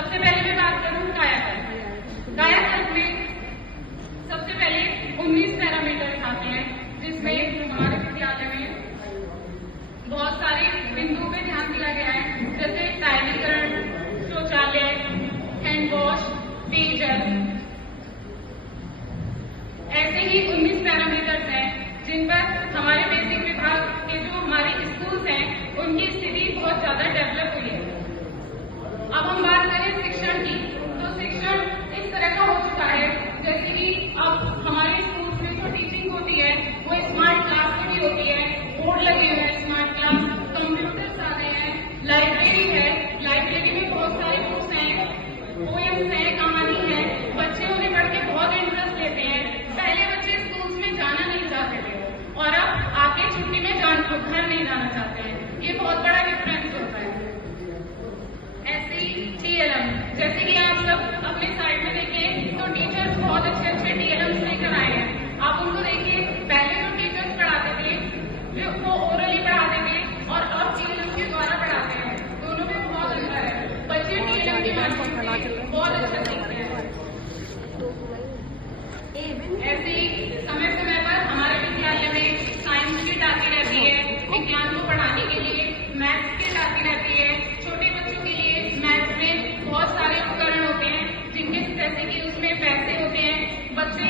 सबसे पहले मैं बात करूं कायाकल्प में सबसे पहले 19 पैरामीटर आते हैं, जिसमें हमारे विद्यालय में बहुत सारे बिंदुओं पे ध्यान दिया गया है, जैसे टाइलीकरण, शौचालय, हैंड वॉश, पेयजल। ऐसे ही 19 पैरामीटर्स हैं जिन पर हमारे बेसिक विभाग के जो हमारे स्कूल्स हैं उनकी स्थिति बहुत ज्यादा डेवलप हुई है। अब हम बात करें शिक्षण की, तो शिक्षण इस तरह का हो चुका है जैसे कि अब हमारे स्कूल्स में जो टीचिंग होती है वो स्मार्ट क्लास में भी होती है, बोर्ड लगे हुए हैं स्मार्ट क्लास, कंप्यूटर्स आ गए हैं, लाइब्रेरी है, लाइब्रेरी में बहुत सारे बुक्स हैं, पोएम्स हैं, कहानी है, बच्चे उन्हें पढ़ के बहुत इंटरेस्ट लेते हैं। पहले बच्चे स्कूल्स में जाना नहीं चाहते थे और अब आके छुट्टी में घर नहीं जाना चाहते हैं, ये बहुत बड़ा डिफरेंस होता है। ऐसे ही TLM, जैसे कि आप सब अपने साइड में देखें तो टीचर्स बहुत अच्छे TLMs लेकर आए हैं। आप उनको देखिए, पहले जो टीचर्स पढ़ाते थे वो ओरली पढ़ाते थे और अब TLM के द्वारा पढ़ाते हैं, दोनों में बहुत अंतर है। बच्चे TLM की माध्यम से बहुत अच्छा सीखते हैं। ऐसे ही समय समय पर हमारे विद्यालय में साइंस किट आती रहती है, विज्ञान को पढ़ाने के लिए मैथ्स किट आती रहती है। छोटे बच्चों के लिए मैथ्स में बहुत सारे उपकरण होते हैं जिनके जैसे कि उसमें पैसे होते हैं, बच्चे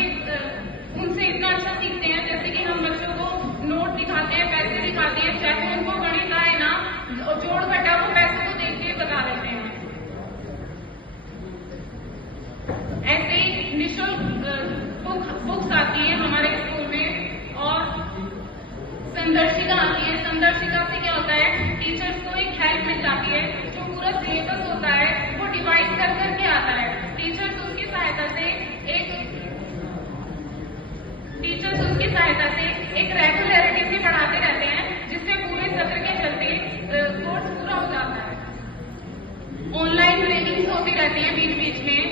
उनसे इतना अच्छा सीखते हैं। जैसे कि हम बच्चों को नोट दिखाते हैं, पैसे दिखाते हैं, चाहे उनको गणित आए ना, जोड़ घटा वो पैसे को देख के बता देते हैं। ऐसे ही निःशुल्क बुक्स आती है हमारे स्कूल में और संदर्शिका आती है। संदर्शिका से क्या होता है, टीचर्स को एक हेल्प मिल जाती है, जो पूरा सिलेबस होता है वो डिवाइड कर करके आता है। टीचर्स उसकी सहायता से एक रेगुलरिटी से पढ़ाते रहते हैं, जिससे पूरे सत्र के चलते कोर्स पूरा हो जाता है। ऑनलाइन ट्रेनिंग्स होती रहती है बीच बीच में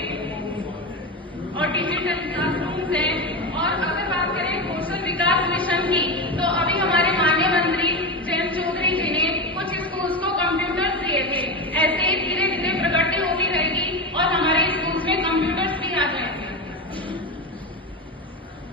और डिजिटल क्लासरूम्स हैं। और अगर बात करें कौशल विकास मिशन की, तो अभी हमारे माननीय मंत्री जयंत चौधरी जी ने कुछ स्कूल्स को कंप्यूटर्स दिए थे। ऐसे ही धीरे धीरे प्रगति होती रहेगी और हमारे स्कूल्स में कंप्यूटर्स भी आ जाएंगे।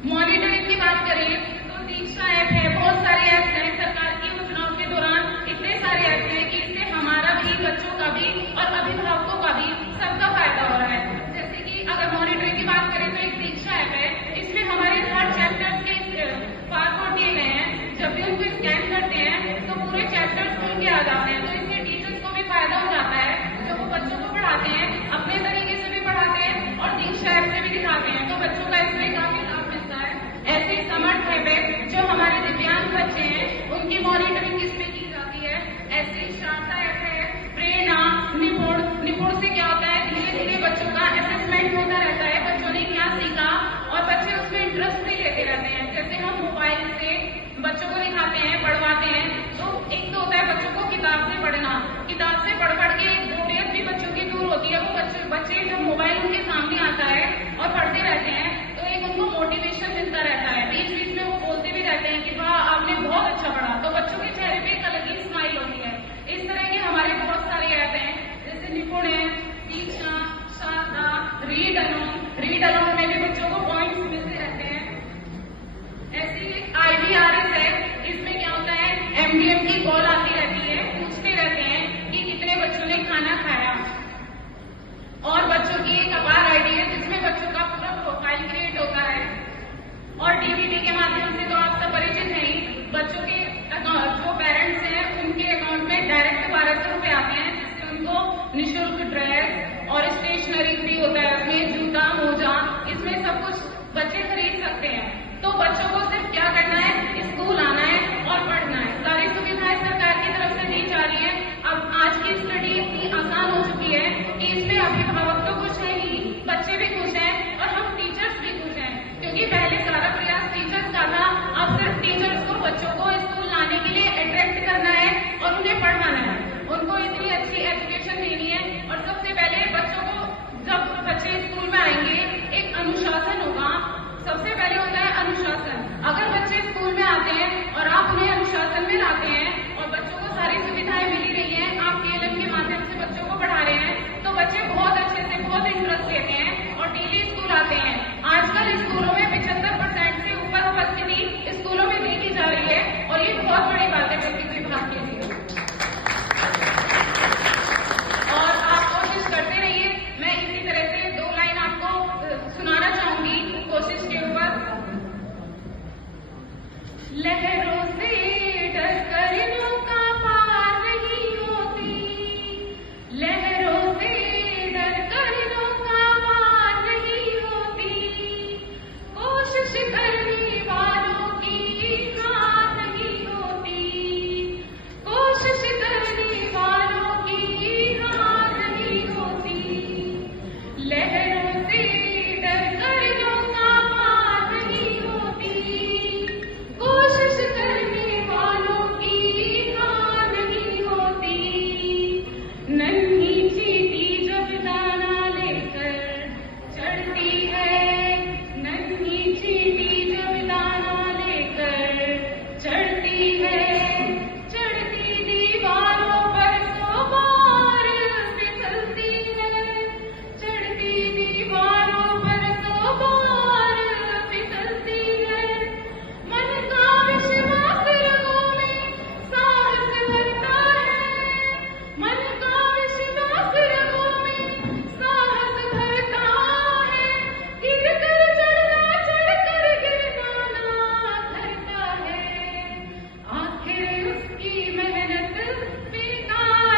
मॉनिटरिंग की बात करें तो दीक्षा ऐप है, बहुत सारे ऐप्स हैं। सरकार की योजनाओं के दौरान इतने सारे ऐप्स हैं कि इससे हमारा भी, बच्चों का भी और अभिभावकों का भी सबका फायदा हो रहा है। जैसे कि अगर मॉनिटरिंग की बात करें तो एक दीक्षा ऐप है, इसमें हमारे हर चैप्टर्स के बारकोड दिए गए हैं। जब भी उनको स्कैन करते हैं तो पूरे चैप्टर्स खुल के आ जाते हैं, तो इससे टीचर्स को भी फायदा हो जाता है। जब वो बच्चों को पढ़ाते हैं अपने तरीके से भी पढ़ाते हैं और दीक्षा ऐप से भी दिखाते हैं, तो बच्चों का इसमें काफी लाभ मिलता है। ऐसे समर्थ ऐप जो हमारे दिव्यांग बच्चे हैं उनकी मॉनिटरिंग इसमें की जाती है। ऐसे शारदा ऐप है, प्रेरणा, निपुण से क्या होता है, धीरे धीरे बच्चों का असेसमेंट होता रहता है, बच्चों ने क्या सीखा और बच्चे उसमें इंटरेस्ट भी लेते रहते हैं। जैसे हम मोबाइल से बच्चों को दिखाते हैं, पढ़वाते हैं, तो एक तो होता है बच्चों को किताब से पढ़ना, किताब से पढ़ के बोरियत भी बच्चों की दूर होती है। वो बच्चे जब मोबाइल उनके सामने आता है और पढ़ते रहते हैं तो एक उनको मोटिवेशन मिलता रहता है। बीच बीच में वो बोलते भी रहते हैं कि वाह आपने बहुत अच्छा पढ़ा, तो बच्चों के चेहरे पे एक अलग ही स्माइल होती है। इस तरह के हमारे बहुत सारे ऐप हैं, जैसे निपुण है, दीक्षा, शारदा, रीड अलोन में भी बच्चों को पॉइंट्स मिलते रहते हैं। ऐसी IVRS है, इसमें क्या होता है, MDM की कॉल आती रहती है, पूछते रहते हैं कि कितने बच्चों ने खाना खाया। और बच्चों की एक अपार ID है जिसमें बच्चों का पूरा प्रोफाइल क्रिएट होता है। और DBT के माध्यम से तो आप सब परिचित हैं ही, बच्चों के जो पेरेंट्स हैं उनके अकाउंट में डायरेक्ट 1200 रुपए आते हैं, जिससे उनको निःशुल्क ड्रेस और स्टेशनरी फ्री होता है, उसमें जूता, मोजा, इसमें सब कुछ बच्चे खरीद सकते हैं। तो बच्चों को सिर्फ क्या